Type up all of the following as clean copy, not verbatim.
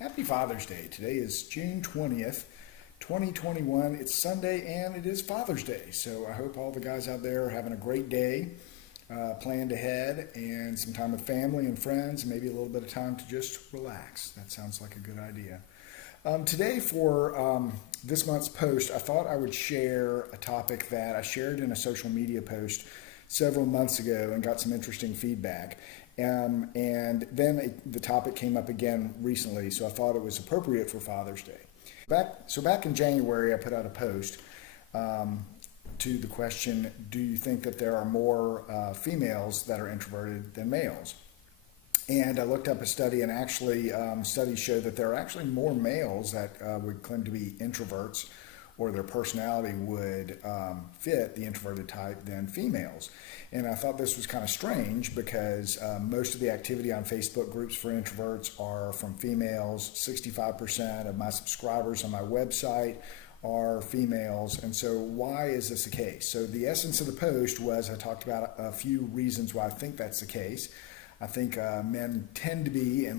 Happy Father's Day. Today is June 20th, 2021. It's Sunday and it is Father's Day. So I hope all the guys out there are having a great day, planned ahead, and some time with family and friends, and maybe a little bit of time to just relax. That sounds like a good idea. Today for this month's post, I thought I would share a topic that I shared in a social media post several months ago and got some interesting feedback. And then the topic came up again recently, so I thought it was appropriate for Father's Day. Back in January, I put out a post to the question, do you think that there are more females that are introverted than males? And I looked up a study, and actually studies show that there are actually more males that would claim to be introverts, or their personality would fit the introverted type than females. And I thought this was kind of strange because most of the activity on Facebook groups for introverts are from females. 65% of my subscribers on my website are females. And so why is this the case? So the essence of the post was I talked about a few reasons why I think that's the case. I think men tend to be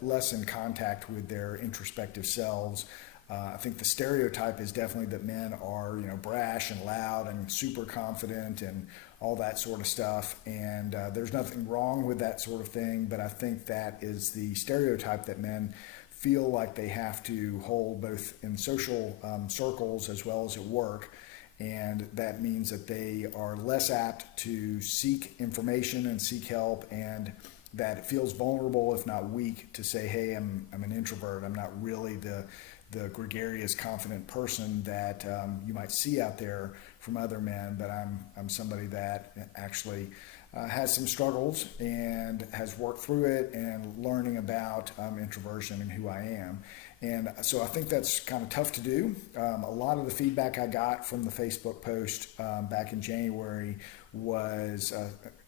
less in contact with their introspective selves. I think the stereotype is definitely that men are, brash and loud and super confident and all that sort of stuff. And there's nothing wrong with that sort of thing, but I think that is the stereotype that men feel like they have to hold both in social circles as well as at work. And that means that they are less apt to seek information and seek help, and that it feels vulnerable, if not weak, to say, hey, I'm an introvert. I'm not really the gregarious, confident person that you might see out there from other men, but I'm somebody that actually has some struggles and has worked through it and learning about introversion and who I am. And so I think that's kind of tough to do. A lot of the feedback I got from the Facebook post back in January was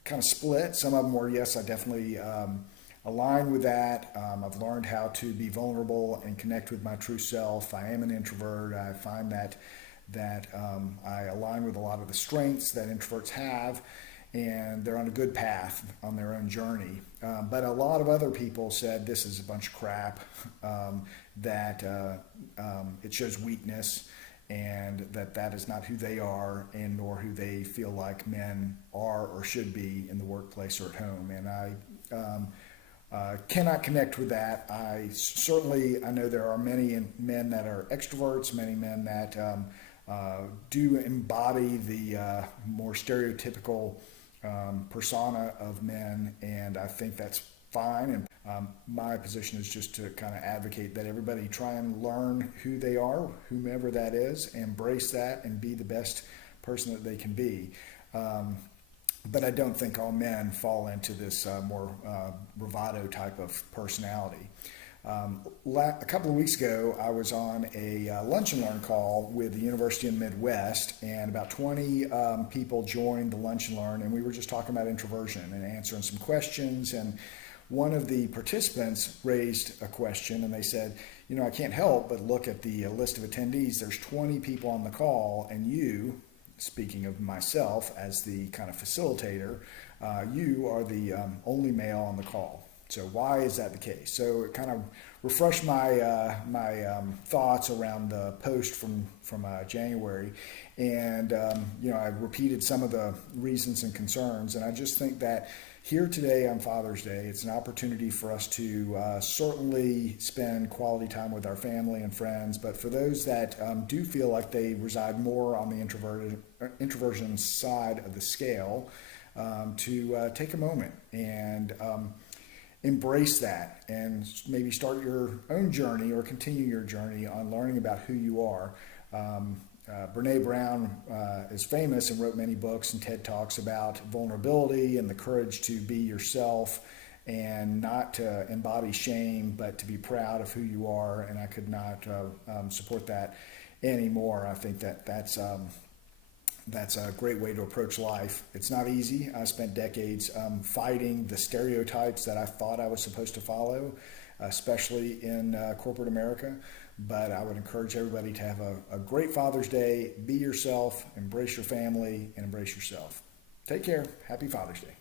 kind of split. Some of them were, yes, I definitely align with that. I've learned how to be vulnerable and connect with my true self. I am an introvert. I find that I align with a lot of the strengths that introverts have, and they're on a good path on their own journey. But a lot of other people said this is a bunch of crap, that it shows weakness, and that is not who they are, and nor who they feel like men are or should be in the workplace or at home. And I cannot connect with that. I know there are many men that are extroverts, many men that do embody the more stereotypical persona of men, and I think that's fine. And my position is just to kind of advocate that everybody try and learn who they are, whomever that is, embrace that, and be the best person that they can be. But I don't think all men fall into this more bravado type of personality. A couple of weeks ago, I was on a lunch and learn call with the University of the Midwest, and about 20 people joined the lunch and learn, and we were just talking about introversion and answering some questions. And one of the participants raised a question, and they said, I can't help but look at the list of attendees. There's 20 people on the call, and you, speaking of myself as the kind of facilitator, you are the only male on the call. So why is that the case? So it kind of refreshed my thoughts around the post from January, and I repeated some of the reasons and concerns. And I just think that here today on Father's Day, it's an opportunity for us to certainly spend quality time with our family and friends. But for those that do feel like they reside more on the introversion side of the scale, to take a moment and embrace that, and maybe start your own journey or continue your journey on learning about who you are. Brene Brown is famous and wrote many books and TED Talks about vulnerability and the courage to be yourself, and not to embody shame, but to be proud of who you are. And I could not support that anymore. I think that's a great way to approach life. It's not easy. I spent decades fighting the stereotypes that I thought I was supposed to follow, especially in corporate America. But I would encourage everybody to have a great Father's Day. Be yourself, embrace your family, and embrace yourself. Take care. Happy Father's Day.